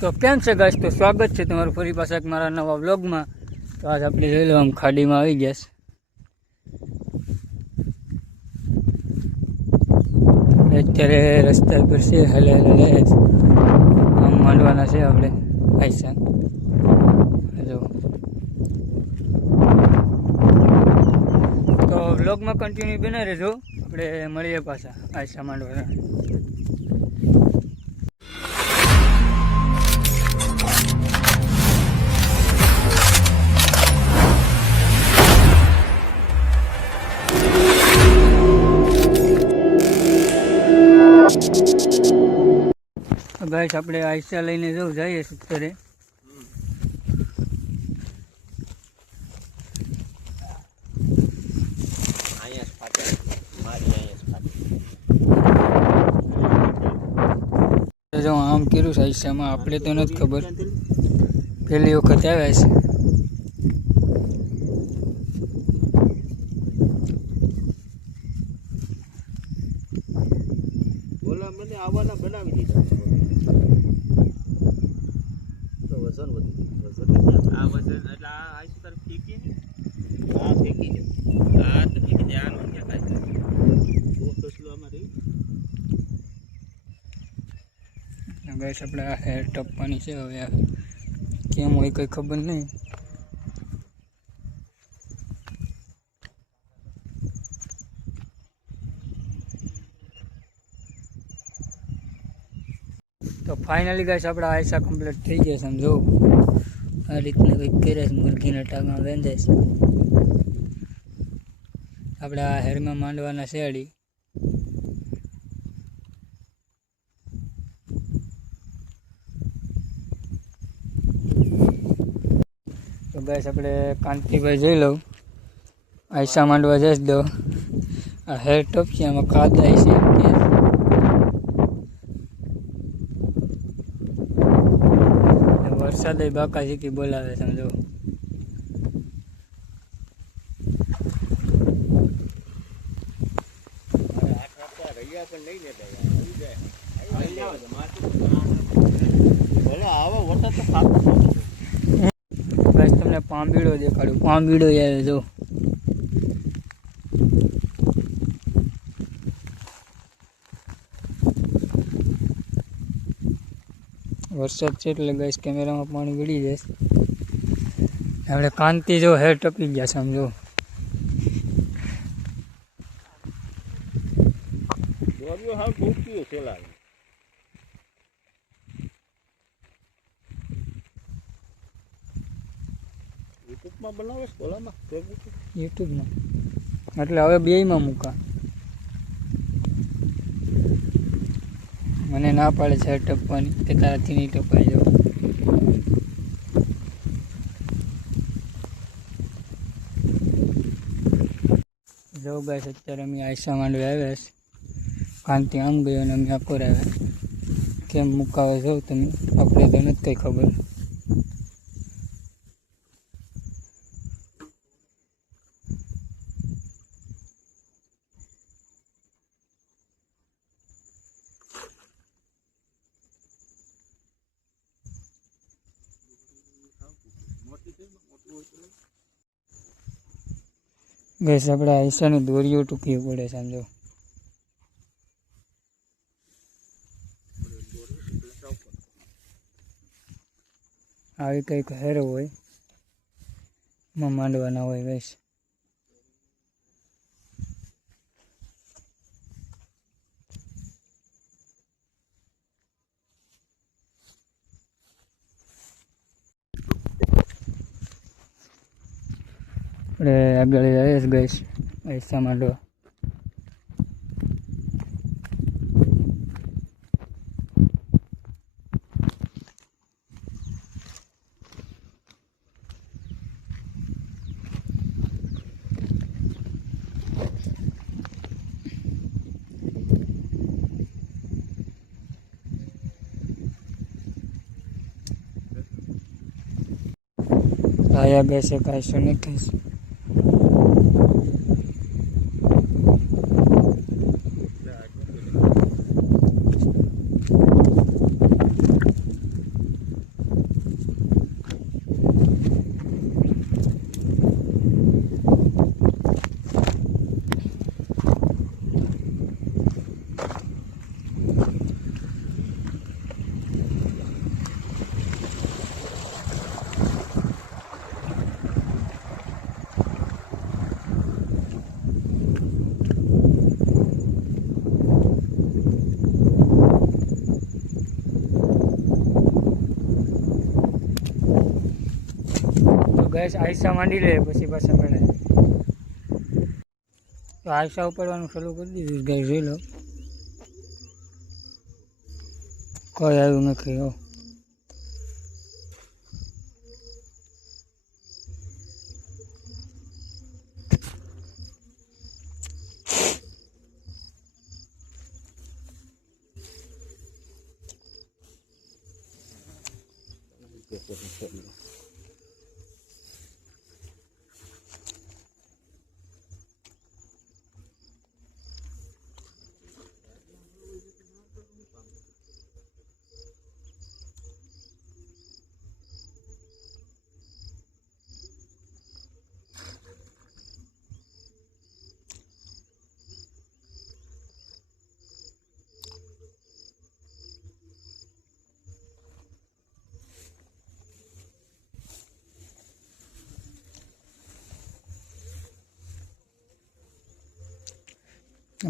તો કેમ છે ગાઈસ, તો સ્વાગત છે તમારું ફરી પાછા એક મારા નવા વ્લોગમાં। તો આજ આપણે જોઈ લો આમ ખાડીમાં આવી ગયા છે। અત્યારે રસ્તા પર છે, હલે આમ માંડવાના છે આપણે આયસા જો। તો વ્લોગમાં કન્ટિન્યુ બના રહેજો, આપણે મળીએ પાછા આયસા માંડવાના। ગાઈસ આપણે આયસા લઈને જવું જઈએ અત્યારે। જો આમ કર્યું છે આયસામાં, આપણે તો નથી ખબર, પહેલી વખત આવ્યા છે। બોલા મને આવવાના બનાવી દીધા તો વજન વધી ગયું। આ વજન એટલે આ આઈસ તરફ ફેંકી ને આ ફેંકી દે, આ તો ફેંકી દે, આનો ક્યાં કાય તો કસલો અમારે ગાઈસ આપણે આ હેર ટપવાની છે। હવે આ કેમ હોય કંઈ ખબર નહીં। તો ફાઇનલી ગાઈસ આપણા આયસા કમ્પ્લીટ થઈ ગયા સમજો। આ રીતના કંઈક કરે છે, મુરગીના ટાંગા વેંધે છે। આપણે આ હેરમાં માંડવાના શેરડી। તો ગાઈસ આપણે કાંતિભાઈ જોઈ લઉં, આયસા માંડવા જઈશ દો। આ હેર ટપ છે, આમાં ખાદાય છે। વરસાદ બાકા શીખી બોલાવે સમજો। બસ તમને પાંબીડો દેખાડું, પાંબીડો આવે જો। વરસાદ છે એટલે ગાઈસ કેમેરામાં પાણી ગળી જાય। આપણે કાંતિ જો હેર ટપી ગયા સમજો। દોર્યો હાવ ભૂખ્યો છેલા યુટ્યુબમાં બનાવે છે, ઓલામાં યુટ્યુબમાં એટલે હવે બેયમાં મૂકા। મને ના પાડે છે હેર ટપવાની, કે તારાથી નહીં ટપાઈ જાવ। જો ગાઈસ અત્યારે અમે આયસા માંડવે આવ્યા છે। કાંતિ આમ ગયો અને અમે આકોર આવ્યા। કેમ મુકાવે જો તમે, આપણે તો નથી કંઈ ખબર। ગેસ આપણે આયસાની દોરીઓ ટૂંકી પડે સમજો। આવી કંઈક હેર હોય એમાં માંડવાના હોય ગેસ। આપણે આગળ જઈએ છે ગઈશ આયસા માંડવા। આયા બેસે કાંઈ શું નહીં કહીશ। ગેસ આયસા માંડી લે પછી પાછા મળે. તો આયસા ઉપાડવાનું શરૂ કરી દીધું ગેસ, જોઈ લો. કોઈ આવ્યું નથી. હો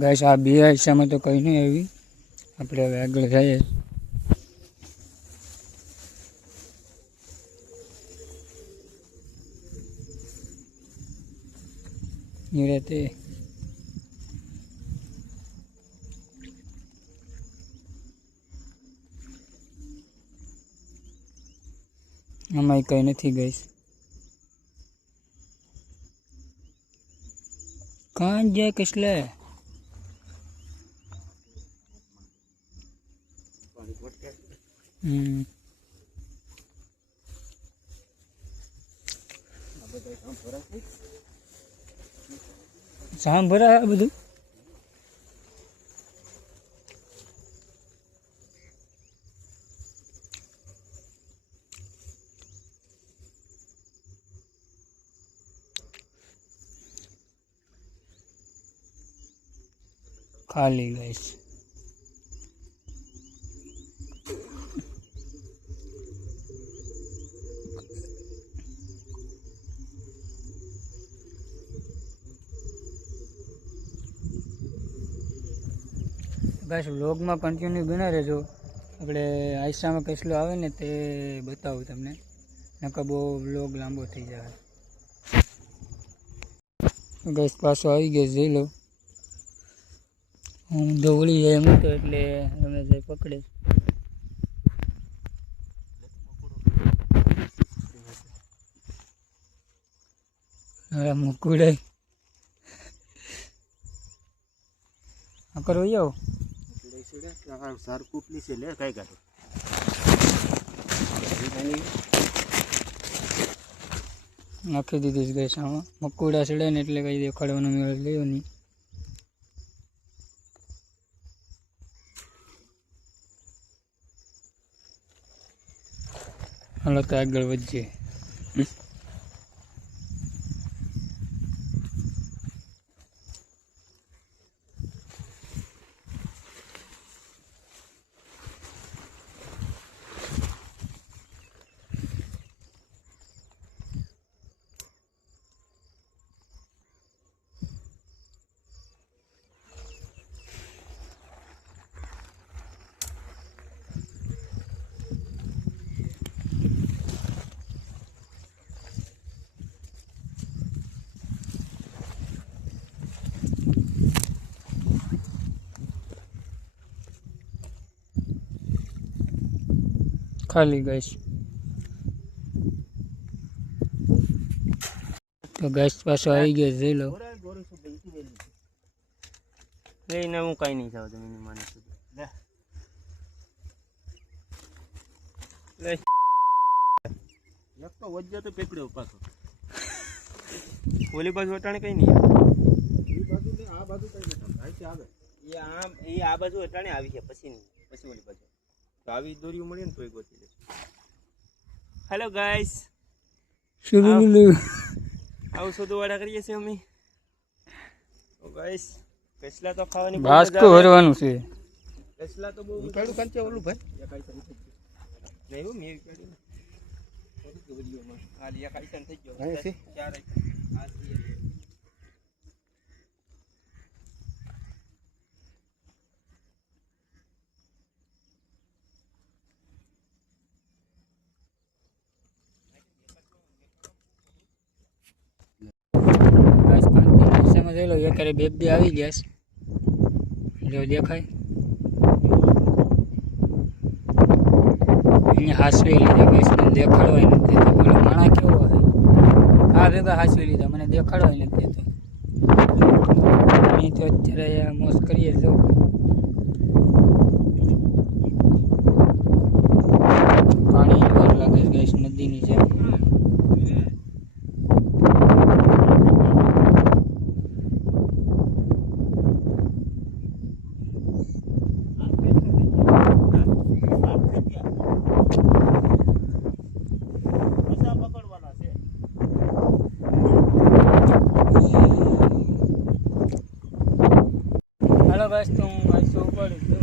ગેસ આ બે આયસામાં તો કંઈ નહીં આવી. આપણે હવે આગળ જઈએ. નિરાતે આમાં કંઈ નથી ગઈશ. કાં જાય કસલે સાંભળા બધું. ખાલી ગઈશ. બસ વ્લોગમાં કન્ટિન્યુ બના રહેજો. આપણે આયસામાં કેટલો આવે ને તે બતાવું તમને, નકર બહુ વ્લોગ લાંબો થઈ જાય. ગેસ પાછો આવી ગયો, જોઈ લો. હું દોડી જાય એમ તો એટલે તમે જે પકડે હવે મૂકુડે કરો આવો. સાર કૂટલી છે લે કઈ કાઢો નાખી દીધી ગેસ આમાં. મકુડા ચડે ને એટલે કઈ દેખાડવાનો મેળ લેવો નહીં. હાલો તો આગળ વધીએ. ખાલી ગેસ. તો ગેસ પાછો આવી ગયો, જોઈ લો. લઈને હું કઈ નહીં જાવ તમે માને એક તો વજ્જો તો પેકડ્યો પાછો. ઓલી બાજુ અટાણે કઈ નહીં. આ બાજુ કઈ નથી. આ બાજુ અટાણે આવી છે, પછી નહીં, પછી ઓલી બાજુ તો આવી દોરીઓ મળે ને તો એ ગોતી લેશે. હેલો ગાઈસ, આવું શોધો વાળા કરીએ છીએ અમે. ગાઈસ કસલા તો ખાવાની બાસ્કો ભરવાનું છે. કસલા તો બહુ કાઢું કાંચે ઓલું ભાઈ નહીં હું મેં કાઢ્યું વિડીયોમાં. આ લિયા કાઈસન થઈ ગયો ચાર આ જોઈ લો એકારે બે આવી ગયા છે. જો દેખાય અહીંયા હાસવી લીધા ગેસ મને દેખાડવાય નથી દેતો. બોલો માણા કેવો હોય આ ભેગા હાસવી લીધા મને દેખાડવાય નથી દેતો. અહીં તો અત્યારે મોજ કરીએ જો પાણી વાર લાગે છે ગેસ નદીની જેમ. હાલો બસ તો હું આઈસો ઉપાડું છું.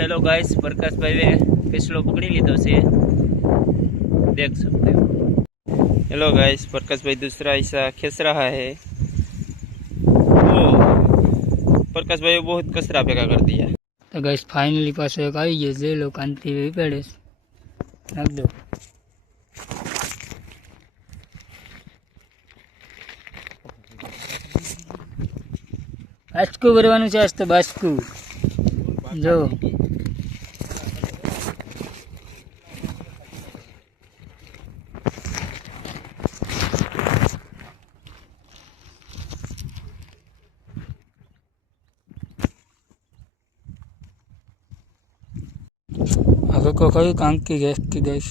હેલો ગાइस, प्रकाशभाई फिसलो पकड़ी लीधो से देख सकते हो. हेलो गाइस, प्रकाशभाई दूसरा ऐसा खींच रहा है. ओ प्रकाशभाई बहुत कचरा फेंका कर दिया. તો ગાઈસ ફાઇનલી પાછો એક આવી ગયો છે. લો કાંતિ વિપેડે નાખ દો. બાસ્કુ ભરવાનું છે આજ તો બાસ્કુ જો હવે કોઈ કયું કામ की गैस